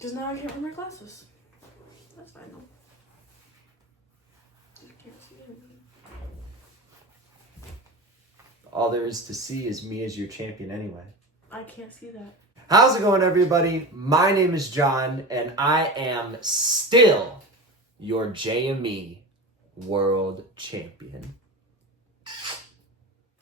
Just now I can't wear my glasses. That's fine though. I can't see anything. All there is to see is me as your champion anyway. I can't see that. How's it going, everybody? My name is John, and I am still your JME World Champion.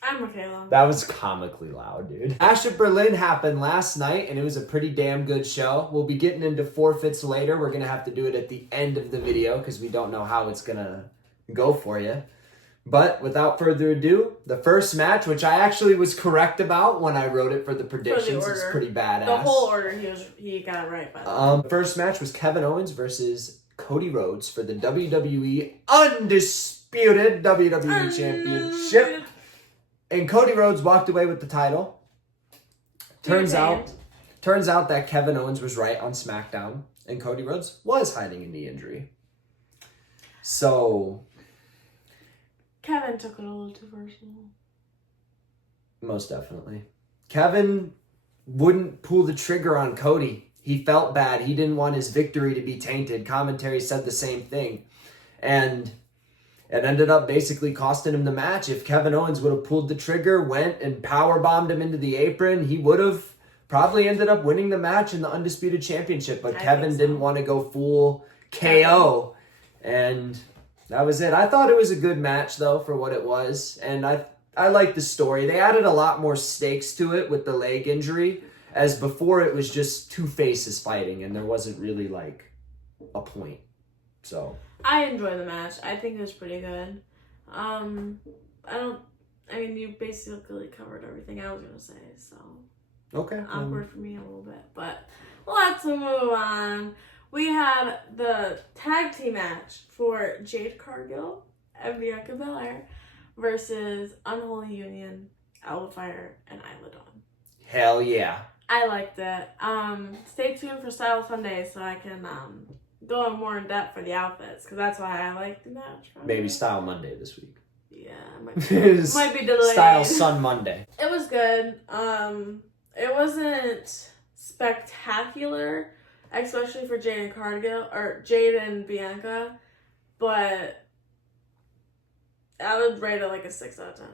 I'm Michaela. That was comically loud, dude. Clash of Berlin happened last night, and it was a pretty damn good show. We'll be getting into forfeits later. We're going to have to do it at the end of the video because we don't know how it's going to go for you. But without further ado, the first match, which I actually was correct about when I wrote it for the predictions, is pretty badass. The whole order, he got it right, by the way. The first match was Kevin Owens versus Cody Rhodes for the WWE Undisputed WWE Championship. And Cody Rhodes walked away with the title. Turns out that Kevin Owens was right on SmackDown, and Cody Rhodes was hiding a knee injury. So Kevin took it a little too personal. Most definitely. Kevin wouldn't pull the trigger on Cody. He felt bad. He didn't want his victory to be tainted. Commentary said the same thing. And it ended up basically costing him the match. If Kevin Owens would have pulled the trigger, went and powerbombed him into the apron, he would have probably ended up winning the match in the Undisputed Championship. But Kevin didn't want to go full KO. And that was it. I thought it was a good match, though, for what it was. And I like the story. They added a lot more stakes to it with the leg injury, as before it was just two faces fighting, and there wasn't really, like, a point. So I enjoyed the match. I think it was pretty good. You basically covered everything I was going to say, so. Okay. Awkward for me a little bit, but let's move on. We had the tag team match for Jade Cargill and Bianca Belair versus Unholy Union, Alba Fire, and Isla Dawn. Hell yeah. I liked it. Stay tuned for Style Sunday so I can go in more in depth for the outfits, because that's why I like the match. Maybe Style Monday this week. Yeah, might be delayed. Style Sun Monday. It was good. It wasn't spectacular, especially for Jade and Bianca, but I would rate it like a 6 out of 10.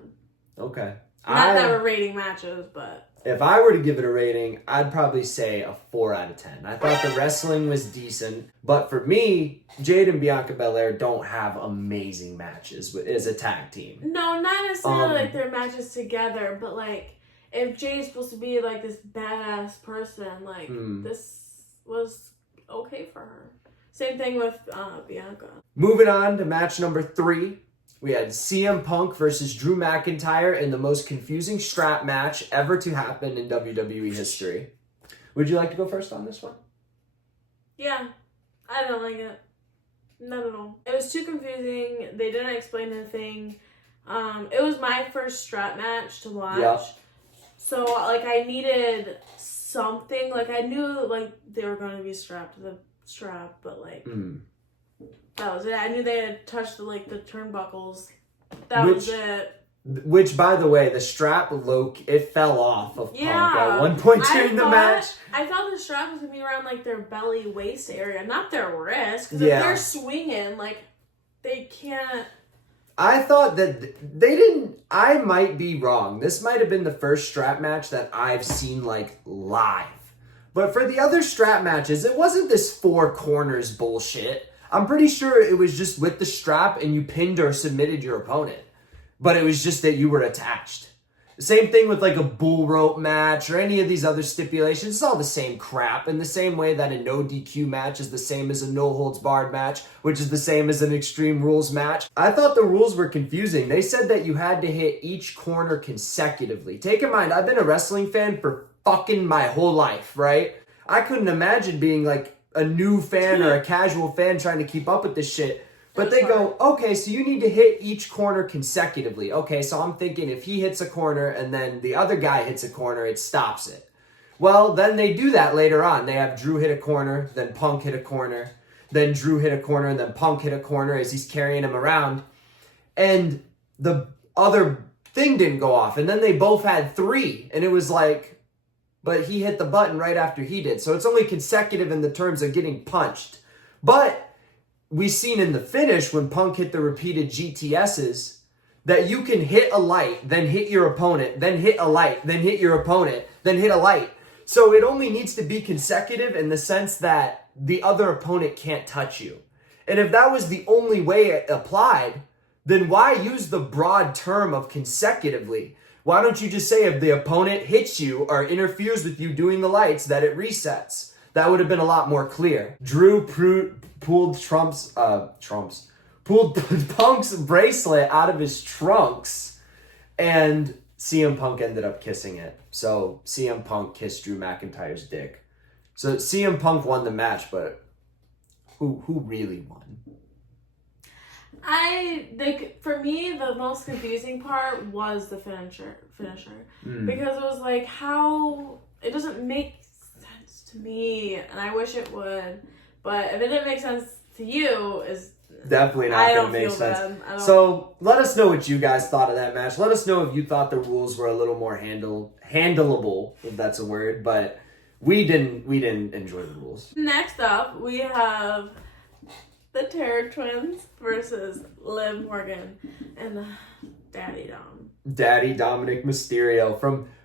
Okay. Not that we're rating matches, but if I were to give it a rating, I'd probably say a 4 out of 10. I thought the wrestling was decent, but for me, Jade and Bianca Belair don't have amazing matches as a tag team. No, not necessarily like their matches together, but like if Jade's supposed to be like this badass person, like this was okay for her. Same thing with Bianca. Moving on to match number 3. We had CM Punk versus Drew McIntyre in the most confusing strap match ever to happen in WWE history. Would you like to go first on this one? Yeah, I don't like it. Not at all. It was too confusing. They didn't explain anything. It was my first strap match to watch. Yeah. So, like, I needed something. Like, I knew, like, they were going to be strapped to the strap, but, like... That was it. I knew they had touched the turnbuckles. That was it. Which, by the way, the strap it fell off of Punk at one point during the match. I thought the strap was gonna be around like their belly waist area, not their wrist. Because if they're swinging, like they can't. I thought that they didn't. I might be wrong. This might have been the first strap match that I've seen like live. But for the other strap matches, it wasn't this 4 corners bullshit. I'm pretty sure it was just with the strap and you pinned or submitted your opponent. But it was just that you were attached. The same thing with like a bull rope match or any of these other stipulations. It's all the same crap. In the same way that a no DQ match is the same as a no holds barred match, which is the same as an Extreme Rules match. I thought the rules were confusing. They said that you had to hit each corner consecutively. Take in mind, I've been a wrestling fan for fucking my whole life, right? I couldn't imagine being like a new fan or a casual fan trying to keep up with this shit. But they go, okay, so you need to hit each corner consecutively. Okay, so I'm thinking if he hits a corner and then the other guy hits a corner, it stops it. Well, then they do that later on. They have Drew hit a corner, then Punk hit a corner, then Drew hit a corner, and then Punk hit a corner as he's carrying him around. And the other thing didn't go off. And then they both had 3. And it was like, but he hit the button right after he did. So it's only consecutive in the terms of getting punched. But we seen in the finish when Punk hit the repeated GTSs that you can hit a light, then hit your opponent, then hit a light, then hit your opponent, then hit a light. So it only needs to be consecutive in the sense that the other opponent can't touch you. And if that was the only way it applied, then why use the broad term of consecutively? Why don't you just say if the opponent hits you or interferes with you doing the lights that it resets? That would have been a lot more clear. Drew pulled Punk's bracelet out of his trunks, and CM Punk ended up kissing it. So CM Punk kissed Drew McIntyre's dick. So CM Punk won the match, but who really won? For me, the most confusing part was the finisher. Because it was like, how, it doesn't make sense to me, and I wish it would, but if it didn't make sense to you, is definitely not going to make sense. So let us know what you guys thought of that match. Let us know if you thought the rules were a little more handleable, if that's a word, but we didn't enjoy the rules. Next up, we have the Terror Twins versus Liv Morgan and Daddy Dom. Daddy Dominic Mysterio.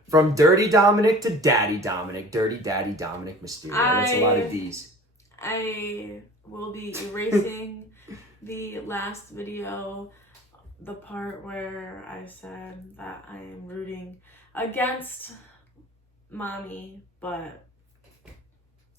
From Dirty Dominic to Daddy Dominic. Dirty Daddy Dominic Mysterio. That's a lot of D's. I will be erasing the last video, the part where I said that I am rooting against Mommy, but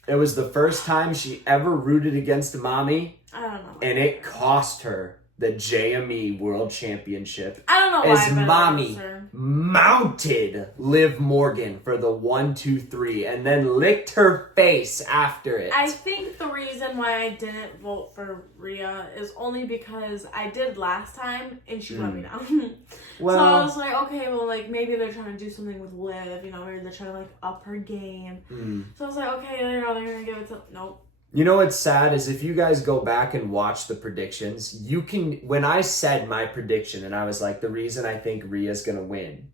it was the first time she ever rooted against Mommy. I don't know. And it cost her the JME World Championship. I don't know why. As Mommy mounted Liv Morgan for the 1, 2, 3 and then licked her face after it. I think the reason why I didn't vote for Rhea is only because I did last time and she let me down. Well, so I was like, okay, well, like, maybe they're trying to do something with Liv, you know, or they're trying to, like, up her game. So I was like, okay, you know, they're going to give it to... Nope. You know what's sad is if you guys go back and watch the predictions, you can, when I said my prediction and I was like, the reason I think Rhea's going to win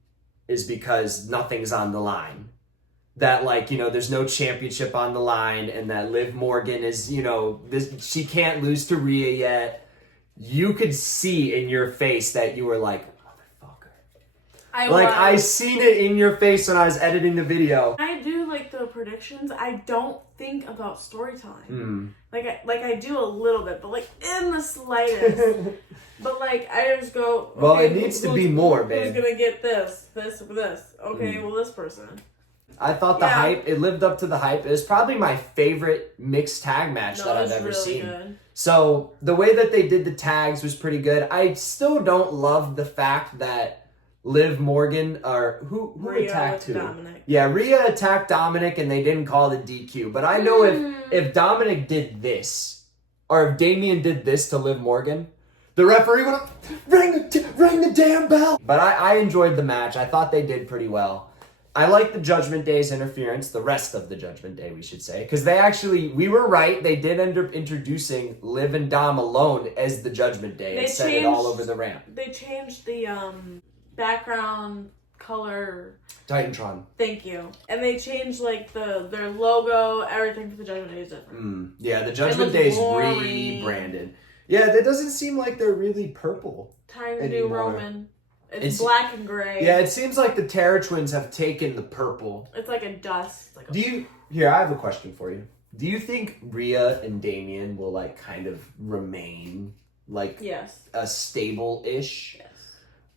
is because nothing's on the line. That, like, you know, there's no championship on the line and that Liv Morgan is, you know, she can't lose to Rhea yet. You could see in your face that you were like, I seen it in your face when I was editing the video. I do like the predictions. I don't think about storytelling. Like I do a little bit, but like in the slightest. But like I just go. Okay, well, it needs to be more, babe. Who's gonna get this? Okay, well, this person. I thought the hype, it lived up to the hype. It was probably my favorite mixed tag match that I've ever seen. Good. So the way that they did the tags was pretty good. I still don't love the fact that Liv Morgan, or who Rhea attacked who? Dominic. Yeah, Rhea attacked Dominic and they didn't call it DQ. But I know if Dominic did this, or if Damian did this to Liv Morgan, the referee would have ring the damn bell. But I enjoyed the match. I thought they did pretty well. I like the Judgment Day's interference, the rest of the Judgment Day, we should say. Because we were right. They did end up introducing Liv and Dom alone as the Judgment Day and set it all over the ramp. They changed the background color. Titantron. Thank you. And they changed like their logo, everything for the Judgment Day is different. Yeah, the Judgment Day is rebranded. Yeah, it doesn't seem like they're really purple. Time to do Roman. It's black and gray. Yeah, it seems like the Terror Twins have taken the purple. It's like a dust. Here, I have a question for you. Do you think Rhea and Damian will like kind of remain like a stable-ish? Yes.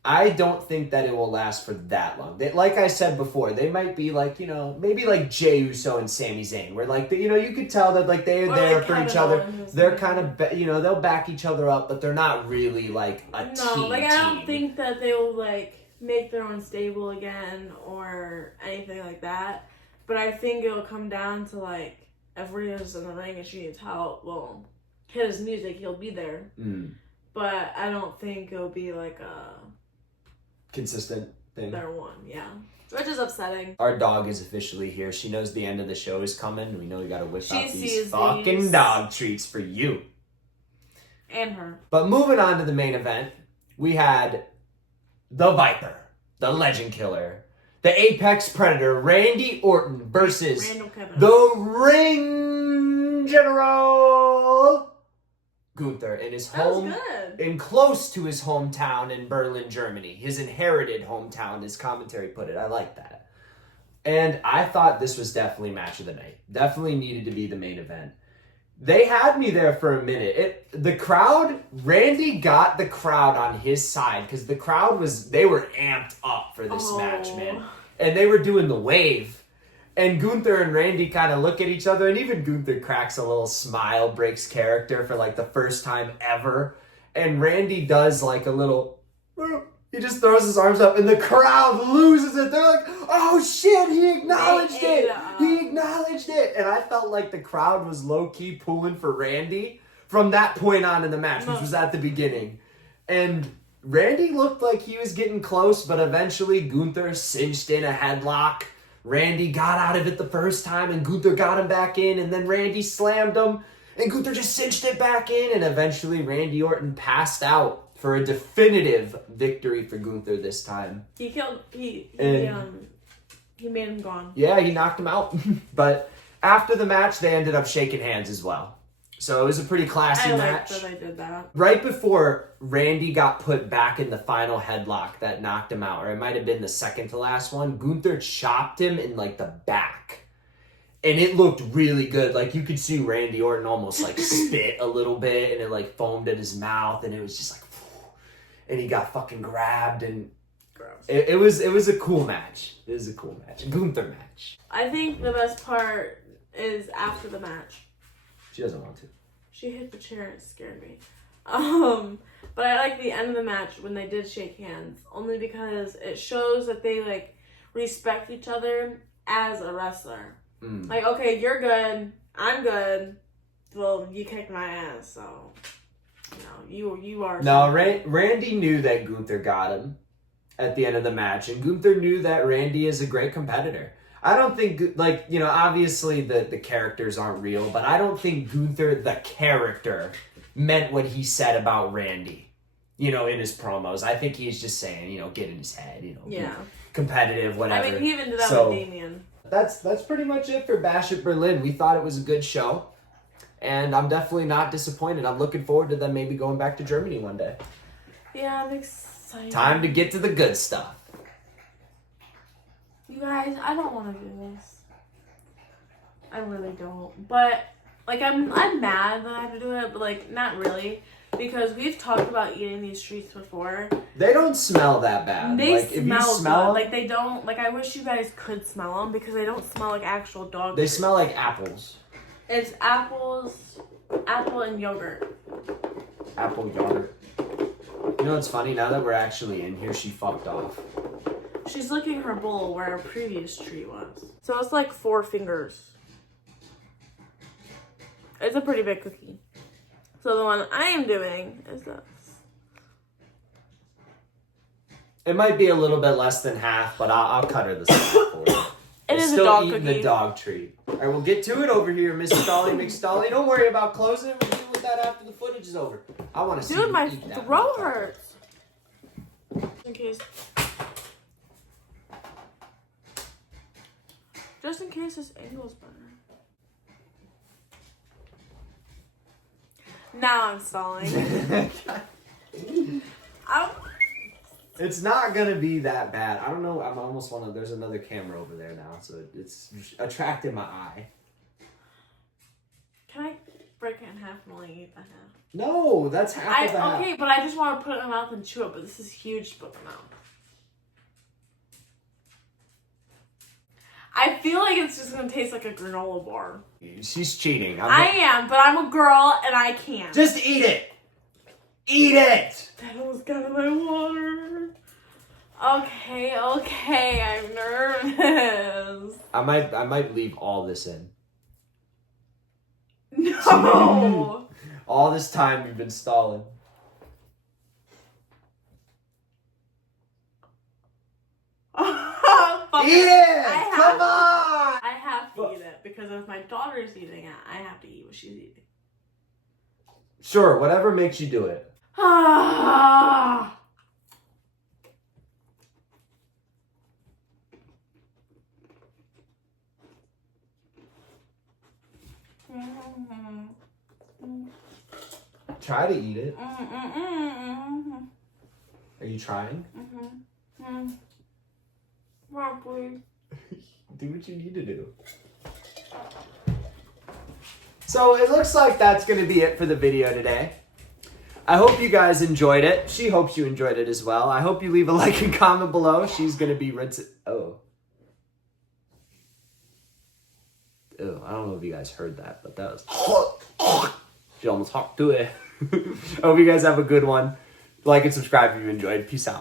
I don't think that it will last for that long. Like I said before, they might be like, you know, maybe like Jey Uso and Sami Zayn, where like, you know, you could tell that like they're there for each other. They're kind of, you know, they'll back each other up, but they're not really like a team. No, like I don't think that they will like make their own stable again or anything like that. But I think it'll come down to like, if Rhea's in the ring and she needs help, well, hit his music, he'll be there. But I don't think it'll be like a consistent thing. They're one, yeah. Which is upsetting. Our dog is officially here. She knows the end of the show is coming. We know we gotta whip out these fucking dog treats for you. And her. But moving on to the main event, we had the Viper, the Legend Killer. the Apex Predator, Randy Orton versus Kevin. the Ring General Gunther in his home, in close to his hometown in Berlin, Germany. His inherited hometown, as commentary put it. I like that. And I thought this was definitely match of the night. Definitely needed to be the main event. They had me there for a minute. The crowd, Randy got the crowd on his side because the crowd they were amped up for this match, man. And they were doing the wave. And Gunther and Randy kind of look at each other, and even Gunther cracks a little smile, breaks character for like the first time ever. And Randy does like a little, he just throws his arms up, and the crowd loses it. They're like, oh shit, he acknowledged it. He acknowledged it. And I felt like the crowd was low-key pulling for Randy from that point on in the match, which was at the beginning. And Randy looked like he was getting close, but eventually Gunther cinched in a headlock. Randy got out of it the first time, and Gunther got him back in, and then Randy slammed him, and Gunther just cinched it back in, and eventually Randy Orton passed out for a definitive victory for Gunther this time. He made him gone. Yeah, he knocked him out. But after the match, they ended up shaking hands as well. So it was a pretty classy match. I like that they did that. Right before Randy got put back in the final headlock that knocked him out, or it might have been the second to last one, Gunther chopped him in like the back. And it looked really good. Like you could see Randy Orton almost like spit a little bit, and it like foamed at his mouth, and it was just like, and he got fucking grabbed, and it was a cool match. It was a cool match. A Gunther match. I think the best part is after the match. She doesn't want to. She hit the chair and it scared me. But I like the end of the match when they did shake hands, only because it shows that they like respect each other as a wrestler. Like, okay, you're good, I'm good. Well, you kicked my ass, so you are. No, Randy knew that Gunther got him at the end of the match, and Gunther knew that Randy is a great competitor. I don't think, like, obviously the characters aren't real, but I don't think Gunther, the character, meant what he said about Randy, in his promos. I think he's just saying, get in his head, competitive, whatever. I mean, he even did that with Damien. That's pretty much it for Bash at Berlin. We thought it was a good show, and I'm definitely not disappointed. I'm looking forward to them maybe going back to Germany one day. Yeah, I'm excited. Time to get to the good stuff. You guys, I don't want to do this. I really don't. But, like, I'm mad that I have to do it, but, like, not really. Because we've talked about eating these treats before. They don't smell that bad. They like, smell if you smell good. Like, they don't... Like, I wish you guys could smell them because they don't smell like actual dog They treats. smell like apples. It's apple and yogurt. Apple yogurt. You know what's funny? Now that we're actually in here, she fucked off. She's licking her bowl where our previous tree was. So it's like 4 fingers. It's a pretty big cookie. So the one I am doing is this. It might be a little bit less than half, but I'll cut her the slack for you. It is still a dog eating cookie. The dog treat. All right, we'll get to it over here, Miss Stolly McStolly. Don't worry about closing it. We'll deal with that after the footage is over. I want to see Dude, you my eat that throat motherfucker. hurts. In case. Just in case this angle's better. Now I'm stalling. It's not gonna be that bad. I don't know. I'm almost there's another camera over there now, so it's attracting my eye. Can I break it in half and only eat the half? No, that's half of that. Okay, but I just want to put it in my mouth and chew it, but this is huge to put in my mouth. I feel like it's just going to taste like a granola bar. She's cheating. I am, but I'm a girl and I can't. Just eat it! Eat it! That almost got in my water. Okay, I'm nervous. I might leave all this in. No! All this time you've been stalling. Eat it! Come on! I have to eat it because if my daughter's eating it, I have to eat what she's eating. Sure, whatever makes you do it. Try to eat it. Mm-hmm. Are you trying? Mm-hmm. Probably. Do what you need to do. So it looks like that's going to be it for the video today. I hope you guys enjoyed it. She hopes you enjoyed it as well. I hope you leave a like and comment below. She's going to be rinsing. Oh, I don't know if you guys heard that, but that was... She almost hopped to it. I hope you guys have a good one. Like and subscribe if you enjoyed. Peace out.